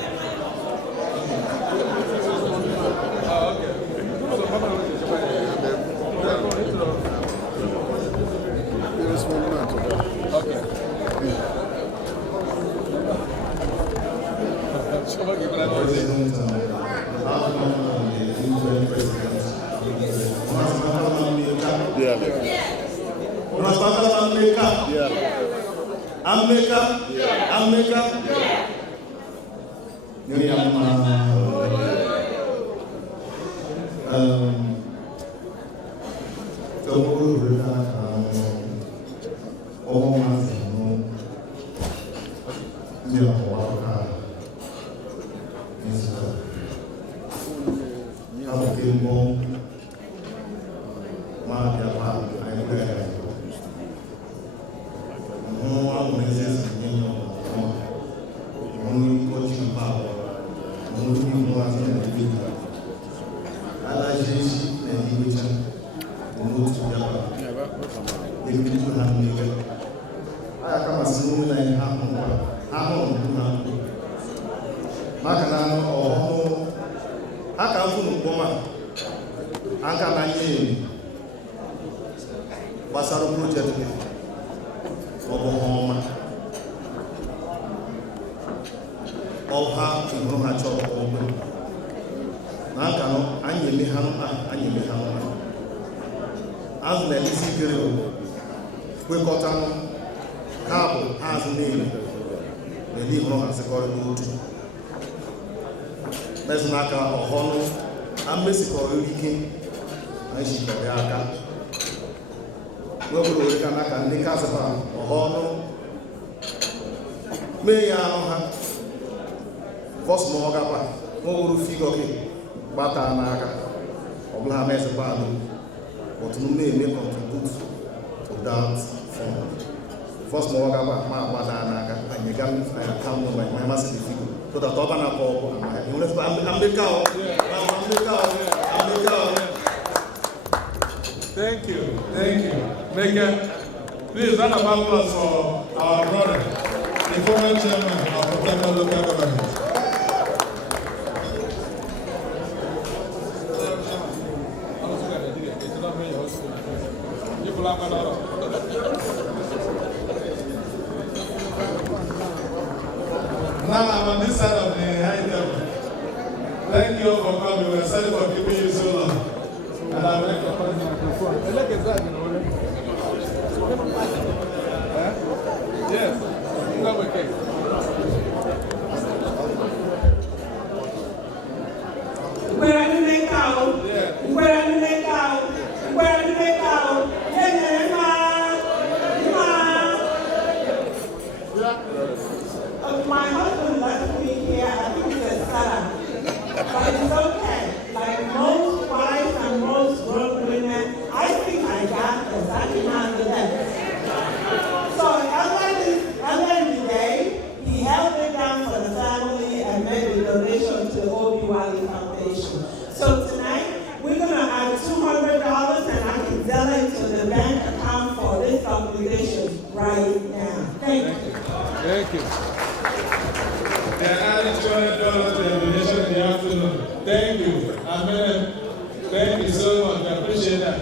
Thank you. Please round of applause for our brother, the former chairman of the Ogbakor local government. Now I'm on this side of the high table. Thank you all for coming. We're sorry for keeping you so long. And I'm like yes, it's okay. Where are the neck out? Where are the neck out? Where are the neck out? My husband left me here, I think he said Sarah. But it's okay. Like most wives and most grown women, I think I got this. I can handle that. So earlier in the day, he held it down for the family and made a donation to the Obi Foundation. So tonight, we're going to add $200 and I can sell it to the bank account for this obligation right now. Thank you. Thank you. They're adding $200 to the donation in the afternoon. Thank you. Amen. Thank you so much. I appreciate that.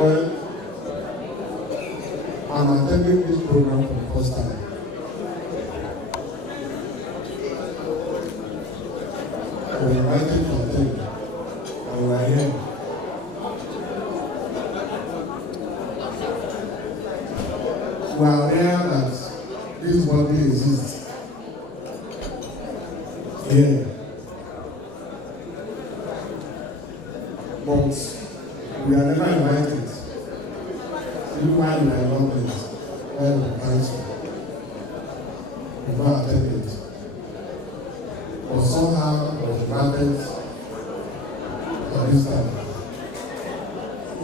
Well, I'm attending this program for the first time. I was invited to attend, and we are here. We are aware that this body exists. Yeah. But we are never invited. Even while we are government, while we council. before I attended it. But somehow I was granted for this time.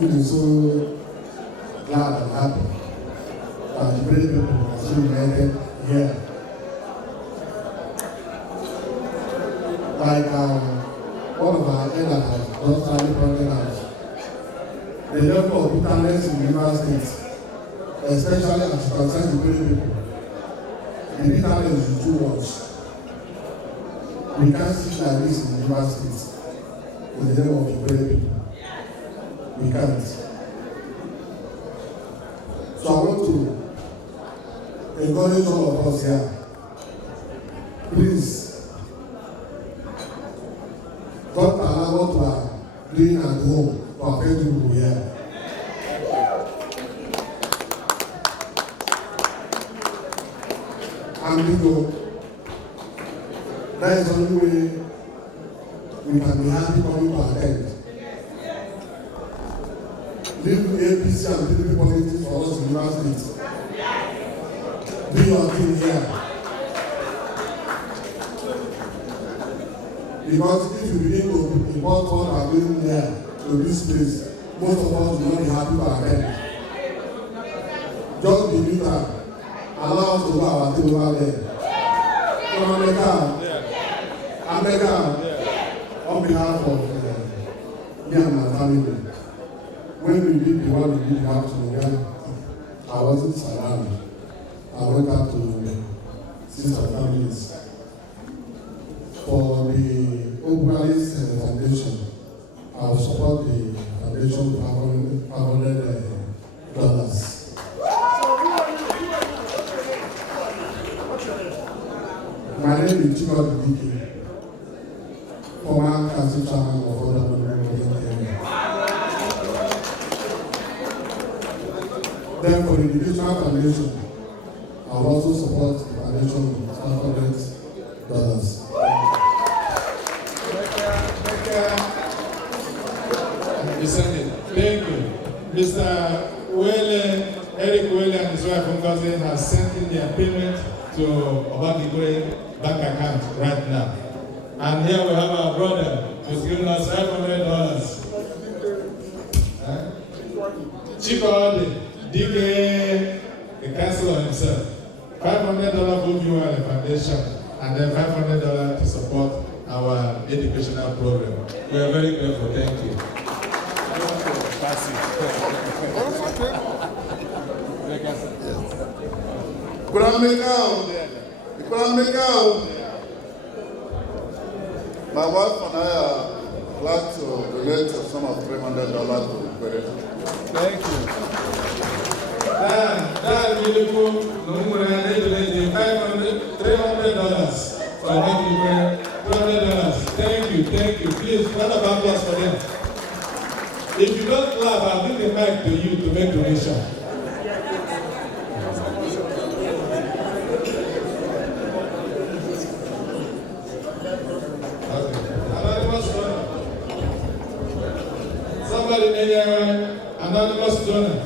It is so glad and happy that the great people are still united here. Like one of our elders has just started pointing out, the level of bitterness in the United States, especially as it concerns the great people, the bitterness is too much. We can't sit like this in the United States in the name of the great people. We can't. So I want to encourage all of us here. Please, don't allow what we are doing at home to affect people here. And you know, that is the only way we can be happy coming to attend. Leave APC and PDP politics for us in the United States. Do your thing here. Because if you begin to import what we are doing here to this place, most of us will not be happy to attend. Just be neutral. Allow us to go our thing over there. So America, on behalf of me and my family, when we did the one we did have to I wasn't surrounded. I went out to sister families for the Ogbakor Foundation. I will support the foundation with $500. My name is Ogbakor, former council chairman of Ogbakor Ikwerre. Then for the individual foundation, I will also support the foundation with $500. Thank you. Mr. Eric Welle and his wife Ngozi have sent in their payment to Ogbakor Ikwerre bank account right now. And here we have our brother who's giving us $500. Chikode, DK, the councilor himself. $500 for you and the foundation, and then $500 to support our educational program. We are very grateful. Thank you. My wife and I are glad to donate a sum of $300 to Ikwerre. Thank you. That beautiful, $300 for Ikwerre. $200. Thank you. Please, round of applause for them. If you don't clap, I'll give the mic to you to make donation. Anonymous donor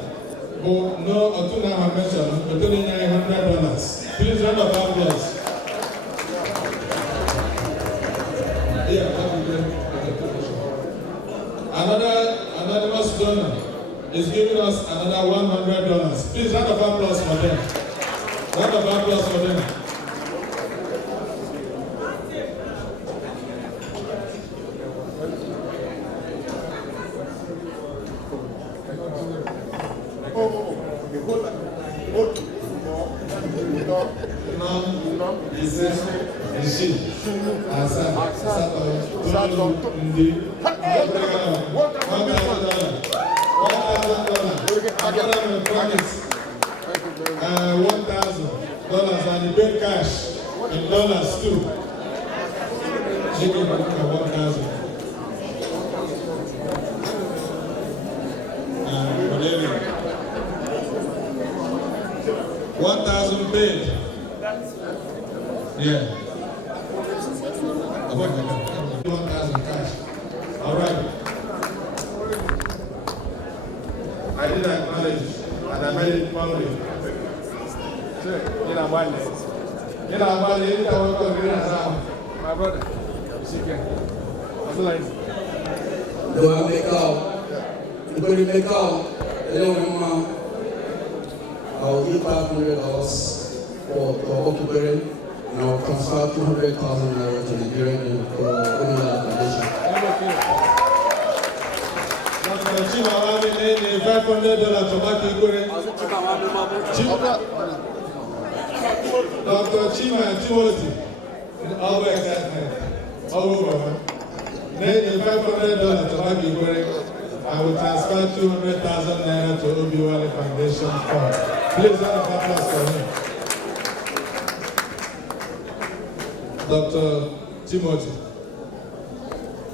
who no Otuna have mentioned, but only $900. Please round of applause. Another anonymous donor is giving us another $100. Please round of applause for them. Round of applause for them. $1,000 and you pay cash in dollars too. She can look at 1,000. Whatever. 1,000 paid. Yeah. 1,000 cash. All right. I did acknowledge and I made it public. You know, about the my brother. Do I make out? Anybody make out? Hello, Mama. I'll give $500 for Ogbakor Ikwerre, and I'll transfer 200,000 naira to Nigeria and Ogbakor Foundation. Dr. Chima $500 to Ogbakor Ikwerre. Dr. Chima Timothy, all excitement, all over. Then $500 to Ogbakor Ikwerre. I will transfer 200,000 naira to Obiwale Foundation Fund. Please round of applause for him. Dr. Timothy,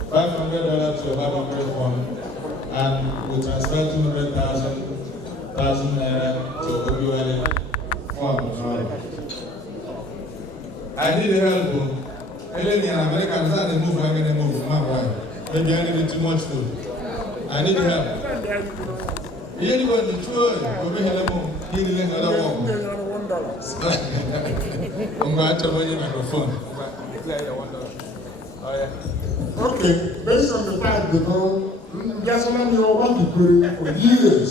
$500 to Ogbakor Ikwerre Fund, and we transfer 200,000 naira to Obiwale Fund. I need help. Any Americans are the move, I'm going to move. Maybe I need too much food. I need help. Anybody to try? Over here, he didn't another one. I'm going to tell you microphone. Okay, based on the fact that there's someone you want to pray for years.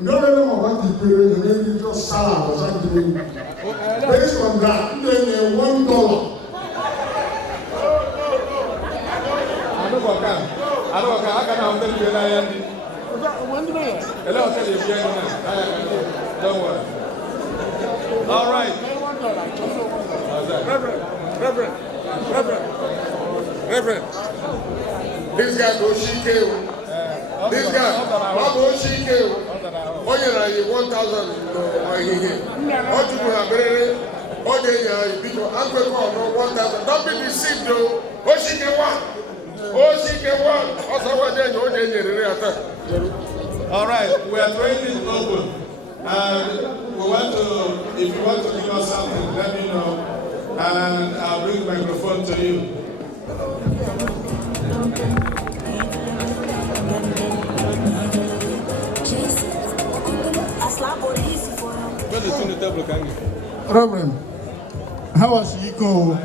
You don't know what to pray, and then you just salad or something. Based on that, then $1. I don't know. I can tell you when I am. Hello, I'll tell you if don't worry. All right. Reverend. This guy goes Shike. This guy, Babu Shike. Oh, you know, 1,000 here. Oh, you have very. Oh, they are because Uncle 1,000. Don't be deceived, though. Oh, Shike one. All right, we are throwing it open. And we want to, if you want to give us something, let me know. And I'll bring the microphone to you. Reverend, how was you go?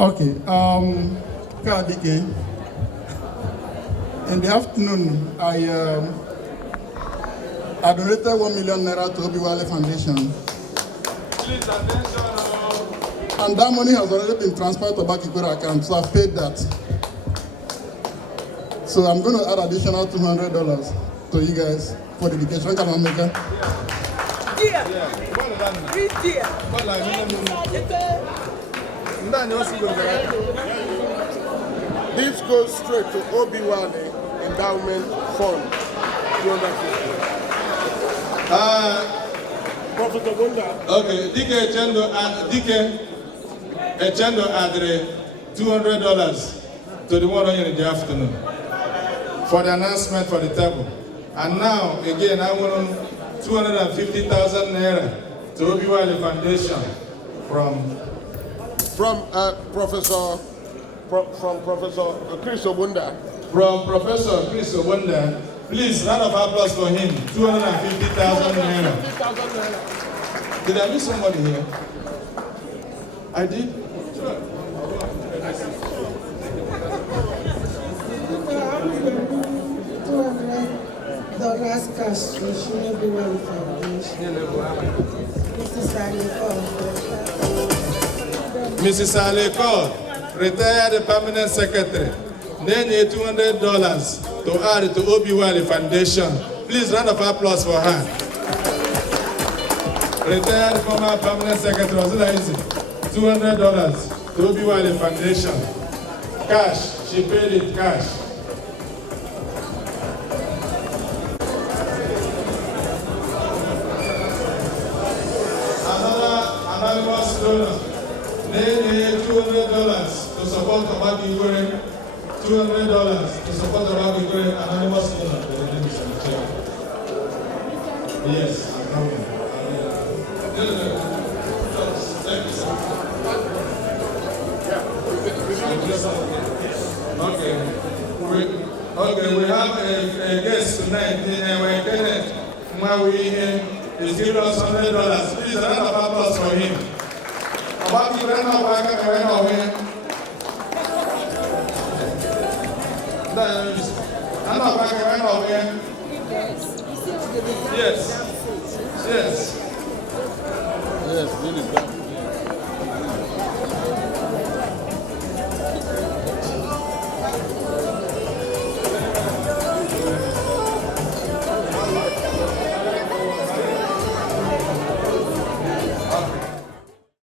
Okay, in the afternoon, I donated 1 million naira to Obiwale Foundation. Please attention. And that money has already been transferred to Ogbakor Ikwerre account, so I've paid that. So I'm going to add additional $200 to you guys for the dedication. Can I make it? This goes straight to Obiwale Endowment Fund. Professor Bunda. Okay, Dike Echendo added $200 to the one in the afternoon for the announcement for the table. And now, again, I want 250,000 naira to Obiwale Foundation from Professor Chris Obunda. From Professor Chris Obunda. Please, round of applause for him. 250,000 naira. Did I miss somebody here? I did? Sure. $200 cash to Obiwale Foundation. Mrs. Aleko, retired permanent secretary. Then $200 to add to Obiwale Foundation. Please, round of applause for her. Retired former permanent secretary, was it easy? $200 to Obiwale Foundation. Cash, she paid it cash. Another anonymous donor. Then $200 to support Ogbakor Ikwerre. $200 to support Ogbakor Ikwerre, anonymous donor. Yes, I'm coming. Okay, we have a guest tonight. when we in, he's giving us $100. Please, a round of applause for him. Ogbakor Ikwerre Yes. Yes, really.